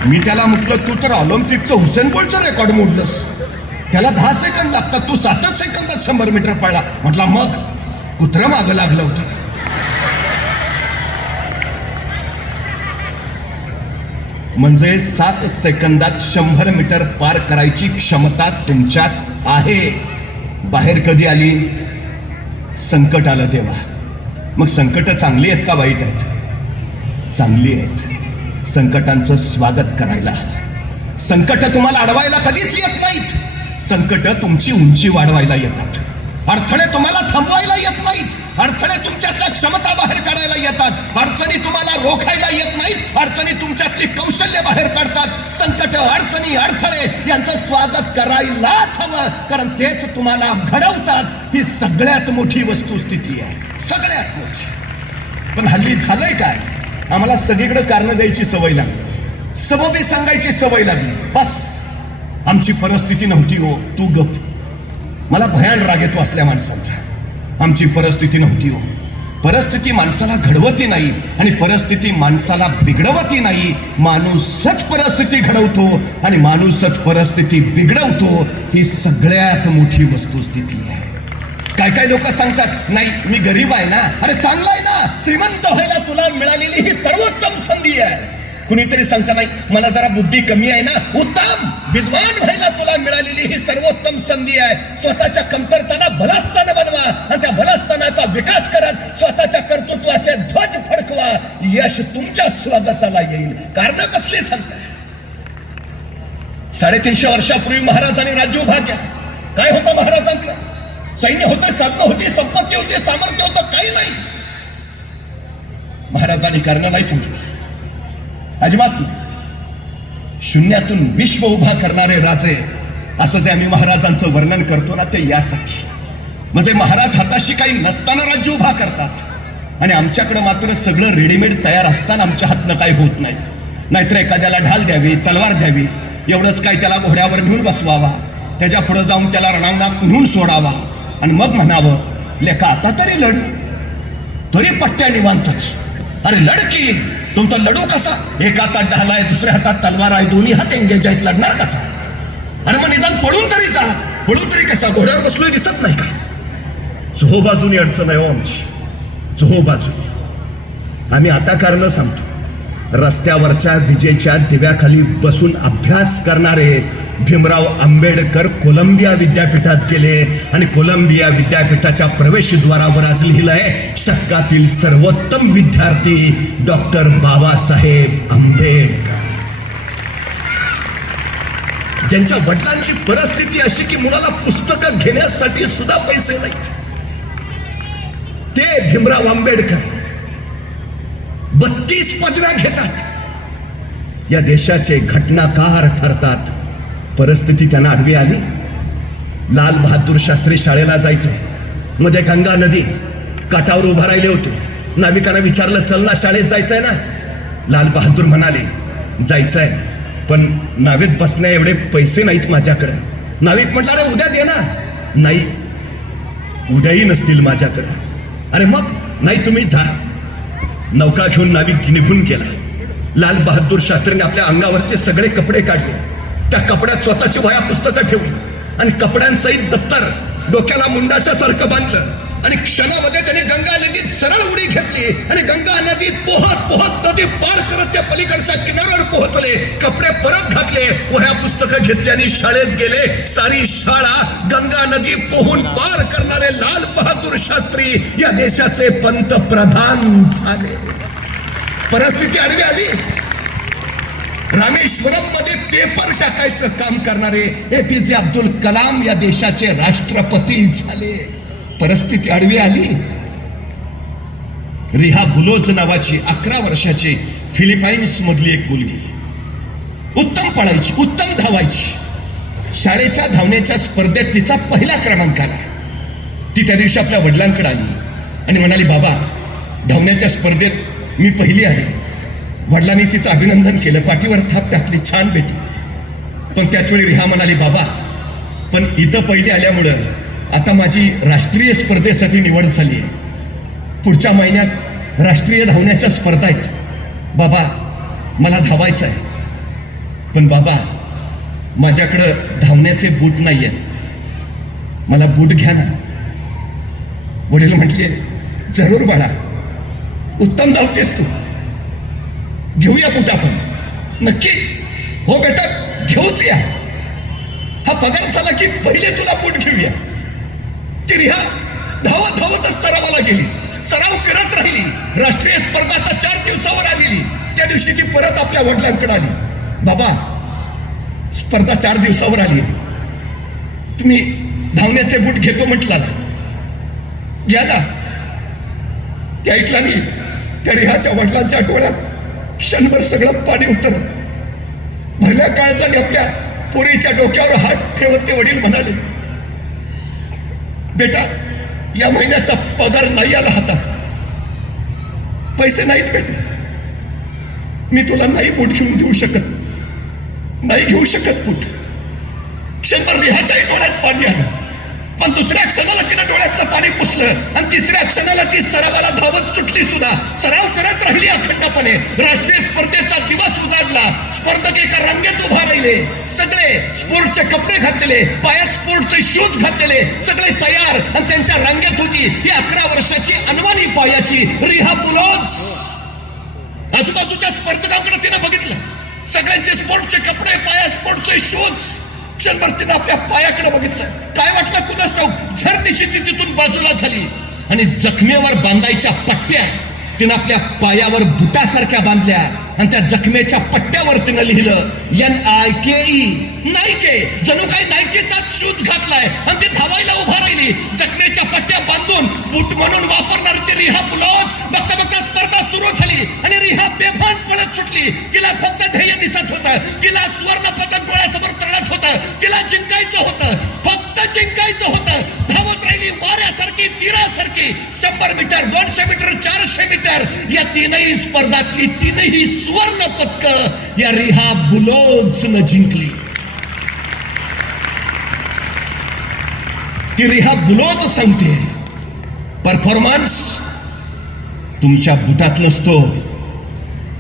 मी त्याला म्हटलं, तू तर ऑलिम्पिकचं हुसेन बोल्टचं रेकॉर्ड मोडलंस. त्याला 10 सेकंद लागतात, तू 7 सेकंदात 100 मीटर पळला. म्हटला मग कुत्रं मागं लागलं होतं. म्हणजे 7 सेकंदात 100 मीटर पार करायची क्षमता तुमच्यात आहे. बाहेर कधी आली? संकट आलं तेव्हा. मग संकट चांगली आहेत का वाईट आहेत? चांगली आहेत. संकटांचं स्वागत करायला हवं. संकट तुम्हाला अडवायला कधीच येत नाहीत. संकट तुमची उंची वाढवायला येतात. अडथळे तुम्हाला थांबवायला येत नाहीत. अडथळे तुमच्यातल्या क्षमता बाहेर काढायला येतात. अडचणी तुम्हाला रोखायला येत नाहीत. अडचणी तुमच्यातली कौशल्य बाहेर काढतात. संकट, अडचणी, अडथळे यांचं स्वागत करायलाच हवं, कारण तेच तुम्हाला घडवतात. ही सगळ्यात मोठी वस्तुस्थिती आहे, सगळ्यात मोठी. पण हल्ली झालंय काय? आम्हाला सगळीकडे कारण द्यायची सवय लागली, सबबी सांगायची सवय लागली. बस आमची परिस्थिती नव्हती हो, तू गप. मला भयान राग येतो असल्या माणसांचा. आमची परिस्थिती नव्हती हो. परिस्थिती माणसाला घडवती नाही आणि परिस्थिती माणसाला बिघडवती नाही. माणूसच परिस्थिती घडवतो आणि माणूसच परिस्थिती बिघडवतो. ही सगळ्यात मोठी वस्तुस्थिती आहे. काय काय लोक सांगतात, नाही मी गरीब आहे ना. अरे चांगला आहे ना, श्रीमंत व्हायला तुला मिळालेली ही सर्वोत्तम संधी आहे. कुणीतरी सांगता, नाही मला जरा बुद्धी कमी आहे ना. उत्तम, विद्वान व्हायला तुला मिळालेली ही सर्वोत्तम संधी आहे. स्वतःच्या कमतरताना बलस्थान बनवा आणि त्या बलस्थानाचा विकास करत स्वतःच्या कर्तृत्वाचे ध्वज फडकवा. यश तुमच्या स्वागताला येईल. कारण कसली सांगताय? 350 वर्षापूर्वी महाराजांनी राज्य उभा केला. काय होतं महाराजांकडे? सैन्य होतं, साधनं होती, संपत्ती होती, सामर्थ्य होतं, काही नाही. महाराजांनी कारण नाही सांगितलं, अजिबात नाही. शून्यातून विश्व उभा करणारे राजे, असं जे आम्ही महाराजांचं वर्णन करतो ना, ते यासाठी. म्हणजे महाराज हाताशी काही नसताना राज्य उभा करतात आणि आमच्याकडे मात्र सगळं रेडीमेड तयार असताना आमच्या हातनं काही होत नाही. नाहीतर एखाद्याला ढाल द्यावी, तलवार द्यावी, एवढंच काय त्याला घोड्यावर नेऊन बसवावा, त्याच्या पुढे जाऊन त्याला रणांगणात नेऊन सोडावा आणि मग म्हणावं, लेका आता तरी लढ. तरी पट्ट्या निवांतच. अरे लढ की. तुमचा लढू कसा? एका हातात ढाल आहे, दुसऱ्या हातात तलवार आहे, दोन्ही हात एंगेज आहेत, लढणार कसा? अरे मग निदान पळून तरी जा. पळून तरी कसा? घोड्यावर बसलोय दिसत नाही का? चोहोबाजूनी अडचण आहे हो आमची, चोहोबाजूनी. आम्ही आता कारण सांगतो. रस्त्यावरच्या विजेच्या दिव्याखाली बसून अभ्यास करणारे भीमराव आंबेडकर कोलंबिया विद्यापीठात गेले आणि कोलंबिया विद्यापीठाच्या प्रवेशद्वारावर आज लिहिलंय शतकातील सर्वोत्तम विद्यार्थी डॉक्टर बाबासाहेब आंबेडकर. ज्यांच्या वडिलांची परिस्थिती अशी की मुलाला पुस्तकं घेण्यासाठी सुद्धा पैसे नाहीत, ते भीमराव आंबेडकर 32 पदव्या घेतात, या देशाचे घटनाकार ठरतात. परिस्थिती त्यांना आडवी आली. लाल बहादूर शास्त्री शाळेला जायचं, मध्ये गंगा नदी काठावर उभा राहिले होते. नाविकांना विचारलं, चल ना शाळेत जायचंय ना. लाल बहादूर म्हणाले, जायचंय पण नावेत बसण्या एवढे पैसे नाहीत माझ्याकडे. नाविक म्हटलं, अरे उद्या दे ना. नाही, उद्याही नसतील माझ्याकडे. अरे मग, नाही तुम्ही जा. नौका घेऊन नाविक निघून गेला. लाल बहादूर शास्त्रीने आपल्या अंगावरचे सगळे कपडे काढले, त्या कपड्यात स्वतःची वह्या पुस्तकं ठेवली आणि कपड्यांसहित दप्तर डोक्याला मुंडाशासारखं बांधलं आणि क्षणामध्ये त्याने गंगा नदीत सरळ उडी घेतली आणि गंगा नदीत पोहत पोहत नदी पार करत त्या पलीकडच्या किनाऱ्यावर पोहोचले. कपडे परत घातले, वह्या पुस्तकं घेतली आणि शाळेत गेले. सारी शाळा गंगा नदी पोहून पार करणारे लाल बहादूर शास्त्री या देशाचे पंतप्रधान झाले. परिस्थिती आडवी आली. रामेश्वरम मध्ये पेपर टाकायचं काम करणारे APJ अब्दुल कलाम या देशाचे राष्ट्रपती झाले. परिस्थिती आडवी आली. रिहा बुलोच नावाची 11 वर्षाची फिलिपाईन्स मधली एक मुलगी, उत्तम पळायची, उत्तम धावायची. शाळेच्या धावण्याच्या स्पर्धेत तिचा पहिला क्रमांक आला. ती त्या दिवशी आपल्या वडिलांकडे आली आणि म्हणाली, बाबा धावण्याच्या स्पर्धेत मी पहिली आले. वडिलांनी तिचं अभिनंदन केलं, पाठीवर थाप टाकली, छान बेटी. पण त्याच वेळी रिहा म्हणाली, बाबा पण इथं पहिली आल्यामुळं आता माझी राष्ट्रीय स्पर्धेसाठी निवड झाली आहे. पुढच्या महिन्यात राष्ट्रीय धावण्याच्या स्पर्धा आहेत. बाबा मला धावायचं आहे, पण बाबा माझ्याकडं धावण्याचे बूट नाही आहेत, मला बूट घ्या ना. वडील म्हटले, जरूर बाळा, उत्तम धावतेस तू, घेऊया बूट आपण. नक्की? हो बेटा, घेऊच या. हा पगार झाला की पहिले तुला बूट घेऊया. ती रिहा धावत धावतच सरावाला गेली, सराव करत राहिली. राष्ट्रीय स्पर्धा आता 4 दिवसावर आलेली. त्या दिवशी ती परत आपल्या वडिलांकडे आली. बाबा स्पर्धा 4 दिवसावर आली, तुम्ही धावण्याचे बूट घेतो म्हटला ना, घ्या ना. ते ऐकला नाही. त्या रिहाच्या वडिलांच्या डोळ्यात क्षणभर सगळं पाणी उतरलं. भरल्या काळजाने आपल्या पोरीच्या डोक्यावर हात ठेवत ते वडील म्हणाले, बेटा या महिन्याचा पगार नाही आला हातात, पैसे नाहीत बेटे, मी तुला नाही बूट घेऊन देऊ शकत, नाही घेऊ शकत बूट. क्षणभर रिहाच्याही डोळ्यात पाणी आलं. पण दुसऱ्या क्षणाला तिनं डोळ्यातलं पाणी पुसलं आणि तिसऱ्या क्षणाला ती सरावाला धावत सुटली सुद्धा. सराव करत राहिली अखंडपणे. राष्ट्रीय स्पर्धेचा दिवस उजाडला. स्पर्धक एका रांगेत उभा राहिले, सगळे स्पोर्टचे कपडे घातलेले, पायात स्पोर्टचे शूज घातलेले, सगळे तयार आणि त्यांच्या रांगेत होती ही 11 वर्षाची अनवाणी पायाची रिहा बुलोच. आजूबाजूच्या स्पर्धकांकडे तिनं बघितलं, सगळ्यांचे स्पोर्टचे कपडे, पायात स्पोर्टचे शूज. क्षणभर तिनं आपल्या पायाकडे बघितलं. काय वाटलं कुणास ठाऊक, झरदिशी ती तिथून बाजूला झाली आणि जखमेवर बांधायच्या पट्ट्या तिनं आपल्या पायावर बुटासारख्या बांधल्या आणि त्या जखमेच्या पट्ट्यावर तिनं लिहिलं NIKE, नाईके. जणू काही नाईकेचाच शूज घातलाय आणि ती धावायला उभा राहिली. जखमेच्या पट्ट्या बांधून बूट म्हणून वापरणारी ती रिहा बुलोच. बघता बघता स्पर्धा सुरू झाली आणि रिहा बेभान पळत सुटली. तिला फक्त ध्येय दिसत होतं, तिला सुवर्ण पदक डोळ्यासमोर तळत होतं, तिला जिंकायचं होतं, फक्त जिंकायचं होतं. धावत राहिली वाऱ्यासारखी, तीरासारखी. 100 मीटर, 200 मीटर, 400 मीटर या तीनही स्पर्धातली तीनही सुवर्ण पदक या रिहा बुलोचनं जिंकली. ती रिहा बुलोच सांगते, परफॉर्मन्स तुमच्या बुटात नसतो,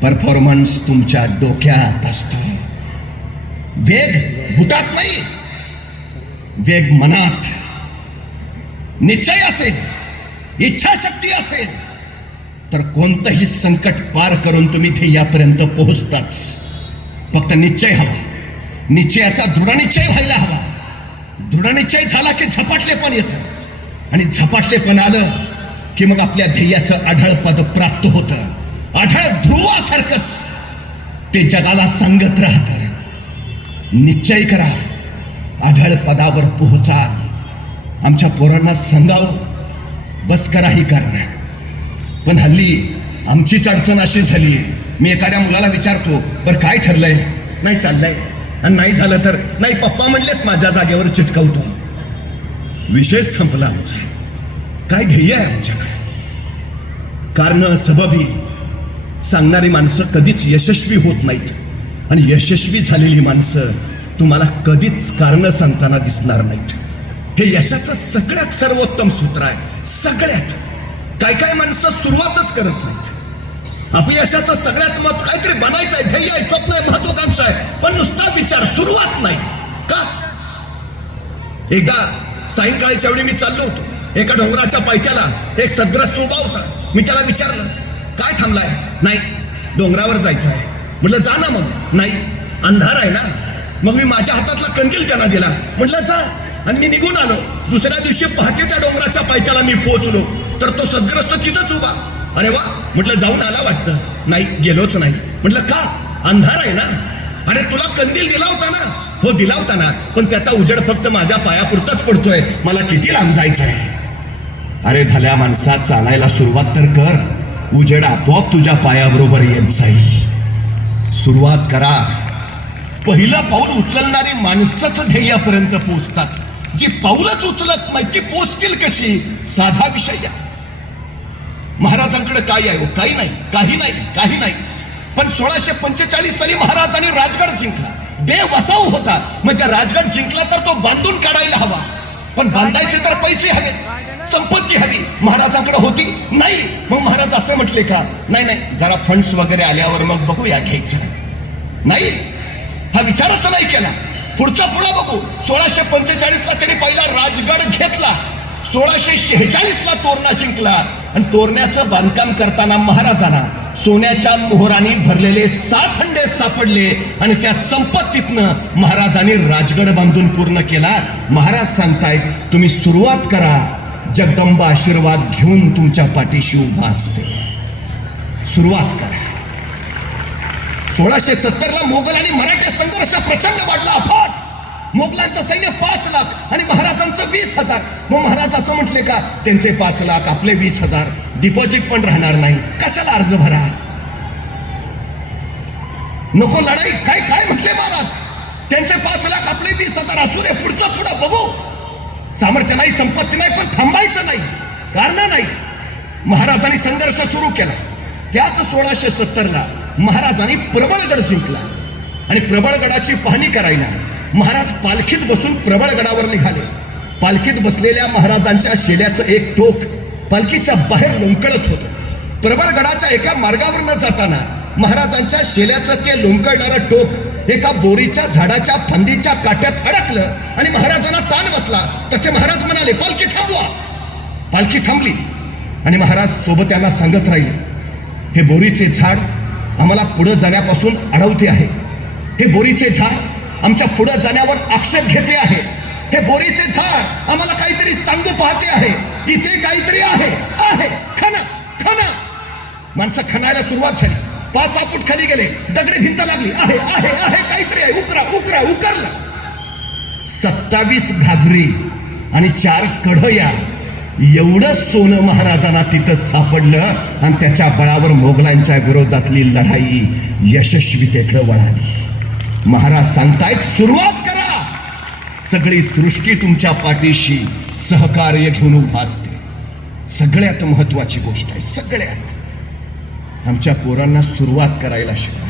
परफॉर्मन्स तुमच्या डोक्यात असतो. वेग बुटात नाही, वेग मनात. निश्चय असेल, इच्छाशक्ती असेल, तर कोणतंही संकट पार करून तुम्ही ध्येयापर्यंत पोहोचताच. फक्त निश्चय हवा, निश्चयाचा दृढनिश्चय व्हायला हवा. दृढनिश्चय झाला की झपाटले पण येतं, आणि झपाटले पण आलं की मग आपल्या ध्येयाचं आढळ पद प्राप्त होतं. आढळ ध्रुवासारखंच ते जगाला सांगत राहतं, निश्चय करा, आढळ पदावर पोहोचाल. आमच्या पोरांना सांगावं, बस करा ही कारण. पण हल्ली आमचीच अडचण अशी झाली आहे, मी एखाद्या मुलाला विचारतो, बरं काय ठरलंय, नाही चाललंय, आणि नाही झालं तर नाही पप्पा म्हणलेत माझ्या जागेवर चिटकवतो. विषय संपला आमचा. काय ध्येय आहे आमच्याकडे? कारण सबबी सांगणारी माणसं कधीच यशस्वी होत नाहीत, आणि यशस्वी झालेली माणसं तुम्हाला कधीच कारण सांगताना दिसणार नाहीत. हे यशाचं सगळ्यात सर्वोत्तम सूत्र आहे. सगळ्यात काय काय माणसं सुरुवातच करत नाहीत. अपयशाचं सगळ्यात मत काहीतरी बनायचं आहे, ध्येय आहे, स्वप्न आहे, महत्वाकांक्षा आहे, पण नुसता विचार, सुरुवात नाही. का? एकदा सायंकाळीच्या वेळी मी चाललो होतो, एका डोंगराच्या पायथ्याला एक सद्ग्रस्त उभा होता. मी त्याला विचारलं, काय थांबलाय? नाही, डोंगरावर जायचं आहे. म्हटलं जा ना. मग नाही, अंधार आहे ना. मग मी माझ्या हातातला कंदील त्यांना दिला, म्हटलं जा, आणि मी निघून आलो. दुसऱ्या दिवशी पहाटे त्या डोंगराच्या पायथ्याला मी पोहोचलो, तर तो सद्ग्रस्त तिथंच उभा. अरे वा, म्हटलं जाऊन आला वाटतं. नाही, गेलोच नाही. म्हटलं का? अंधार आहे ना. अरे तुला कंदील दिला होता ना. हो दिला होता ना, पण त्याचा उजेड फक्त माझ्या पायापुरताच पडतोय, मला किती लांब जायचं आहे. अरे भल्या माणसा, चालायला सुरुवात तर कर, उजेड आपोआप तुझ्या पायाबरोबर येत जाईल. सुरुवात करा. पहिलं पाऊल उचलणारी माणसंच ध्येयापर्यंत पोहोचतात. जी पाऊलच उचलत नाही ती पोहोचतील कशी? साधा विषय आहे. महाराजांकडे काय आहे? काही नाही, काही नाही, काही नाही. पण 1645 साली महाराजांनी राजगड जिंकला. बेवसाऊ होता, म्हणजे राजगड जिंकला तर तो बांधून काढायला हवा, पण बांधायचे तर पैसे हवे, संपत्ती हवी. महाराजांकडे होती नाही. मग महाराज असं म्हटले का? नाही नाही, जरा फंड्स वगैरे आल्यावर मग बघूया, घ्यायचं नाही. हा विचारच नाही केला. पुढचं पुढं बघू. 1645ला त्यांनी पहिला राजगड घेतला. 1646ला तोरणा जिंकला, आणि तोरण्याचं बांधकाम करताना महाराजांना सोन्याच्या मोहराने भरलेले 7 हंडे सापडले, आणि त्या संपत्तीतनं महाराजांनी राजगड बांधून पूर्ण केला. महाराज सांगतायत, तुम्ही सुरुवात करा, जगदंबा आशीर्वाद घेऊन तुमच्या पाठीशी उभा असते. सुरुवात करा. 1670ला मोगल आणि मराठा संघर्ष प्रचंड वाढला, अफाट. मोगलांचं सैन्य 5 लाख आणि महाराजांचं 20,000. मग महाराज असं म्हटले का, त्यांचे 5 लाख, आपले 20,000, डिपॉझिट पण राहणार नाही, कशाला अर्ज भरा, नको लढाई. काय काय म्हटले महाराज? त्यांचे 5 लाख, आपले 20,000, असू दे, पुढचं पुढं बघू. सामर्थ्य नाही, संपत्ती नाही, पण थांबायचं नाही, कारण नाही. महाराजांनी संघर्ष सुरू केला. त्याच 1670ला महाराजांनी प्रबळगड जिंकला, आणि प्रबळगडाची पाहणी करायला महाराज पालखीत बसून प्रबळगडावर निघाले. पालखीत बसलेल्या महाराजांच्या शेल्याचं एक टोक पालखीच्या बाहेर लोंबकळत होतं. प्रबळगडाच्या एका मार्गावर न जाताना महाराजांच्या शेल्याचं ते लोंबकळणारं टोक एका बोरीच्या झाडाच्या फांदीच्या काट्यात अडकलं, आणि महाराजांना ताण बसला. तसे महाराज म्हणाले, पालखी थांबवा. पालखी थांबली, आणि महाराज सोबत त्यांना सांगत राहिले, हे बोरीचे झाड आम्हाला पुढं जाण्यापासून अडवते आहे. हे बोरीचे झाड आमच्या पुढं जाण्यावर आक्षेप घेते आहे. हे बोरीचे झाड आम्हाला काहीतरी सांगू पाहते आहे. इथे काहीतरी आहे, आहे, खना खना. माणसं खणायला सुरुवात झाली. 5-6 फूट खाली गेले, दगडी भिंत लागली, आहे आहे आहे, काहीतरी आहे, उकरा उकरा, उकरला. 27 घागरी आणि 4 कढया, एवढं सोनं महाराजांना तिथं सापडलं, आणि त्याच्या बळावर मोगलांच्या विरोधातली लढाई यशस्वीतेकडे वळाली. महाराज सांगतायत, सुरुवात करा. सगळी सृष्टी तुमच्या पाठीशी सहकार्य घेऊन उभा असते. सगळ्यात महत्वाची गोष्ट आहे, सगळ्यात आमच्या पोरांना सुरुवात करायला शिकवा.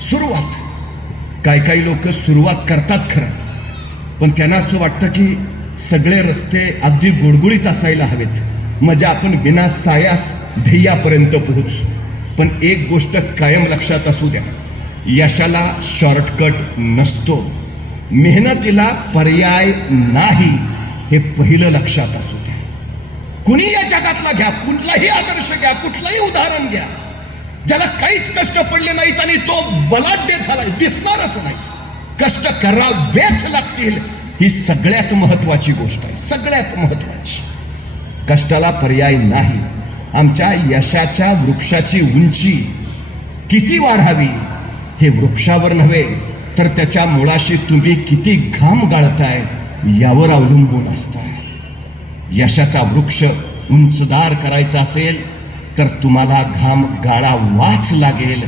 सुरुवात. काही काही लोक सुरुवात करतात खरं, पण त्यांना असं वाटतं की सगळे रस्ते अगदी गुळगुळीत असायला हवेत, म्हणजे आपण विना सायास ध्येयापर्यंत पोहोचू. पण एक गोष्ट कायम लक्षात असू द्या, यशाला शॉर्टकट नसतो, मेहनतीला पर्याय नाही, हे पहिलं लक्षात असू द्या. कुणी या जगातला घ्या, कुठलाही आदर्श घ्या, कुठलंही उदाहरण घ्या, ज्याला काहीच कष्ट पडले नाहीत आणि तो बलाढ्य झालाय दिसणारच नाही. कष्ट करावेच लागतील, ही सगळ्यात महत्वाची गोष्ट आहे, सगळ्यात महत्वाची. कष्टाला पर्याय नाही. आमच्या यशाच्या वृक्षाची उंची किती वाढावी हे वृक्षावर नव्हे तर त्याच्या मुळाशी तुम्ही किती घाम गाळताय यावर अवलंबून असतं. यशाचा वृक्ष उंचदार करायचा असेल तर तुम्हाला घाम गाळावाच लागेल.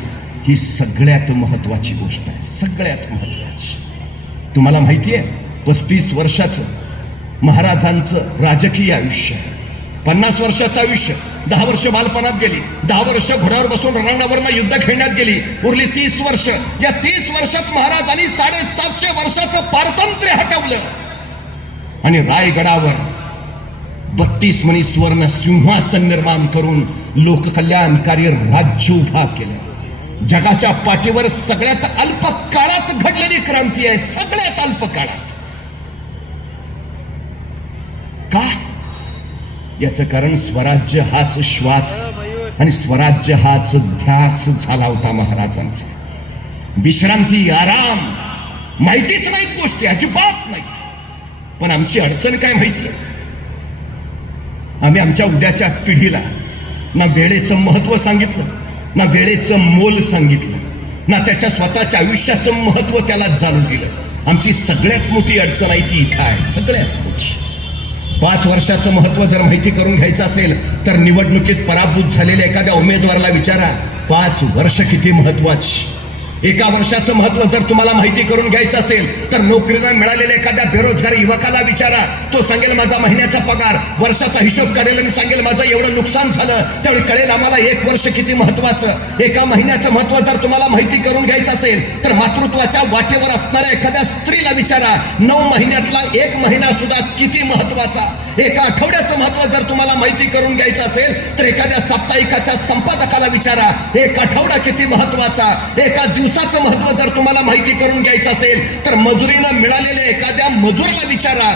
ही सगळ्यात महत्वाची गोष्ट आहे, सगळ्यात महत्वाची. तुम्हाला माहिती आहे 35 वर्षाचं महाराजांचं राजकीय आयुष्य, 50 वर्षाचं आयुष्य, 10 वर्ष बालपणात गेली, 10 वर्ष घोड्यावर बसून रणांगणावरनं युद्ध खेळण्यात गेली, उरली 30 वर्ष. या 30 वर्षात महाराजांनी 750 वर्षाचं पारतंत्र्य हटवलं आणि रायगडावर 32 मणी सुवर्ण सिंहासन निर्माण करून लोककल्याणकारी राज्य उभा केलं. जगाच्या पाठीवर सगळ्यात अल्प काळात घडलेली क्रांती आहे, सगळ्यात अल्प काळात. का? याचं कारण स्वराज्य हाच श्वास आणि स्वराज्य हाच ध्यास झाला होता महाराजांचा. विश्रांती, आराम माहितीच नाहीत, गोष्टी अजिबात नाहीत. पण आमची अडचण काय माहिती आहे? आम्ही आमच्या उद्याच्या पिढीला ना वेळेचं महत्व सांगितलं, ना वेळेचं मोल सांगितलं, ना त्याच्या स्वतःच्या आयुष्याचं महत्व त्याला जाणून दिलं. आमची सगळ्यात मोठी अडचण आहे ती इथं आहे, सगळ्यात मोठी. 5 वर्षाचं महत्व जर माहिती करून घ्यायचं असेल तर निवडणुकीत पराभूत झालेल्या एखाद्या उमेदवाराला विचारा 5 वर्ष किती महत्वाची. 1 वर्षाचं महत्व जर तुम्हाला माहिती करून घ्यायचं असेल तर नोकरीला मिळालेल्या एखाद्या बेरोजगार युवकाला विचारा, तो सांगेल माझा महिन्याचा पगार, वर्षाचा हिशोब काढेल आणि सांगेल माझं एवढं नुकसान झालं. त्यावेळी कळेल आम्हाला 1 वर्ष किती महत्वाचं. 1 महिन्याचं महत्व जर तुम्हाला माहिती करून घ्यायचं असेल तर मातृत्वाच्या वाटेवर असणाऱ्या एखाद्या स्त्रीला विचारा 9 महिन्यातला 1 महिना सुद्धा किती महत्वाचा. 1 आठवड्याचं महत्व जर तुम्हाला माहिती करून घ्यायचं असेल तर एखाद्या साप्ताहिकाच्या संपादकाला विचारा 1 आठवडा किती महत्वाचा. 1 दिवसाचं महत्व जर तुम्हाला माहिती करून घ्यायचं असेल तर मजुरीनं मिळालेल्या एखाद्या मजुराला विचारा.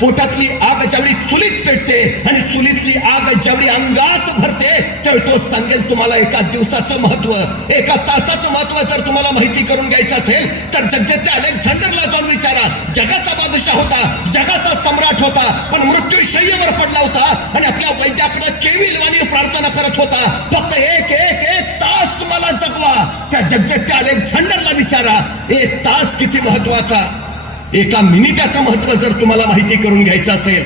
पोटातली आग ज्यावेळी चुलीत पेटते आणि चुलीतली आग ज्यावेळी अंगात भरते त्यावेळी तो सांगेल तुम्हाला 1 दिवसाचं महत्व. 1 तासाचं महत्व जर तुम्हाला माहिती करून घ्यायचं असेल तर जगजेत्या अलेक्झांडरला जाऊन विचारा. जगाचा बादशाह होता, जगाचा सम्राट होता, पण मृत्यू शय्येवर पडला होता आणि आपल्या वैद्याकडे केविलवाणी प्रार्थना करत होता, फक्त एक तास मला जगवा. त्या जगजेत्या अलेक्झांडरला विचारा 1 तास किती महत्वाचा. 1 मिनिटाचं महत्व जर तुम्हाला माहिती करून घ्यायचं असेल,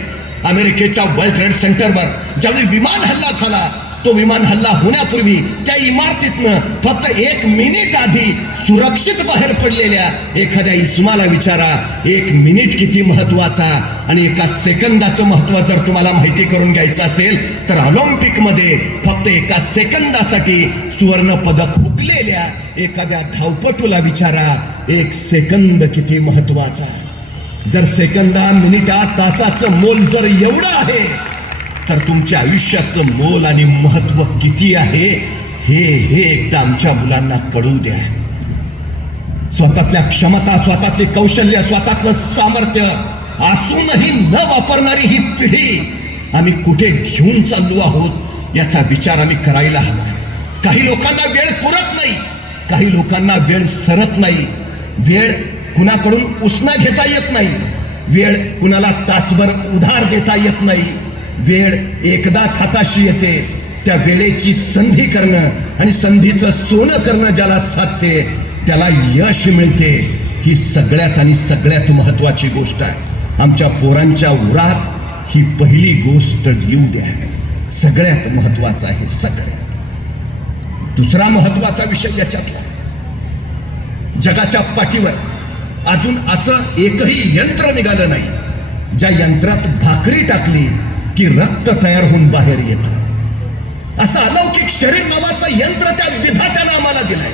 अमेरिकेच्या वर्ल्ड ट्रेड सेंटरवर ज्यावेळी विमान हल्ला झाला, तो विमान हल्ला होण्यापूर्वी त्या इमारतीतनं फक्त 1 मिनिट आधी सुरक्षित बाहेर पडलेल्या एखाद्या इस्माला विचारा 1 मिनिट किती महत्वाचा. आणि 1 सेकंदाचं महत्व जर तुम्हाला माहिती करून घ्यायचं असेल तर ऑलिम्पिकमध्ये फक्त 1 सेकंदासाठी सुवर्ण पदक हुकलेल्या एखाद्या धावपटूला विचारा 1 सेकंद किती महत्वाचा. जर सेकंदा, मिनिटा, तासाचं मोल जर एवढं आहे तर तुमच्या आयुष्याचं मोल आणि महत्व किती आहे हे एकदा आमच्या मुलांना कळू द्या. स्वतःतल्या क्षमता, स्वतःतली कौशल्य, स्वतःतलं सामर्थ्य असूनही न वापरणारी ही पिढी आम्ही कुठे घेऊन चाललो आहोत याचा विचार आम्ही करायला हवा. काही लोकांना वेळ पुरत नाही, काही लोकांना वेळ सरत नाही, वेळ कुणाकडून उसना घेता येत नाही, वेळ कुणाला तासभर उधार देता येत नाही, वेळ एकदाच हाताशी येते. त्या वेळेची संधी करणं आणि संधीचं सोनं करणं ज्याला साधते त्याला यश मिळते. ही सगळ्यात आणि सगळ्यात महत्वाची गोष्ट आहे. आमच्या पोरांच्या उरात ही पहिली गोष्ट येऊ द्या, सगळ्यात महत्वाचं आहे. सगळ्यात दुसरा महत्वाचा विषय याच्यातला, जगाच्या पाठीवर अजून असं एकही यंत्र निघालं नाही ज्या यंत्रात भाकरी टाकली की रक्त तयार होऊन बाहेर येतं. असं अलौकिक शरीर नावाचं यंत्र त्या विधात्यानं आम्हाला दिलंय.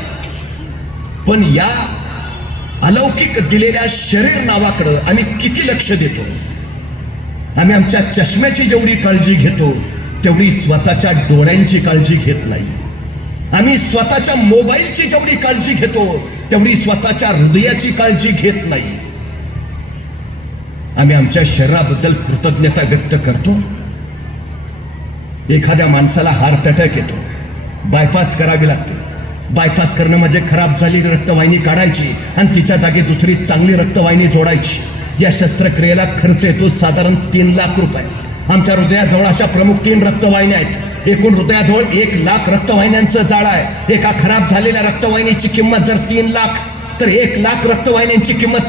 पण या अलौकिक दिलेल्या शरीर नावाकडं आम्ही किती लक्ष देतो? आम्ही आमच्या चष्म्याची जेवढी काळजी घेतो तेवढी स्वतःच्या डोळ्यांची काळजी घेत नाही. आम्ही स्वतःच्या मोबाईलची जेवढी काळजी घेतो तेवढी स्वतःच्या हृदयाची काळजी घेत नाही. आम्ही आमच्या शरीराबद्दल कृतज्ञता व्यक्त करतो एखाद्या माणसाला हार्ट अटॅक येतो, बायपास करावी लागते. बायपास करणं म्हणजे खराब झालेली रक्तवाहिनी काढायची आणि तिच्या जागी दुसरी चांगली रक्तवाहिनी जोडायची. या शस्त्रक्रियेला खर्च येतो साधारण 3 लाख रुपये. आमच्या हृदयाजवळ अशा प्रमुख 3 रक्तवाहिन्या आहेत. एकूण हृदयाजवळ 1 लाख रक्तवाहिन्यांचं जाळं आहे. एका खराब झालेल्या रक्तवाहिनीची किंमत जर 3 लाख, तर 1 लाख रक्तवाहिन्यांची किंमत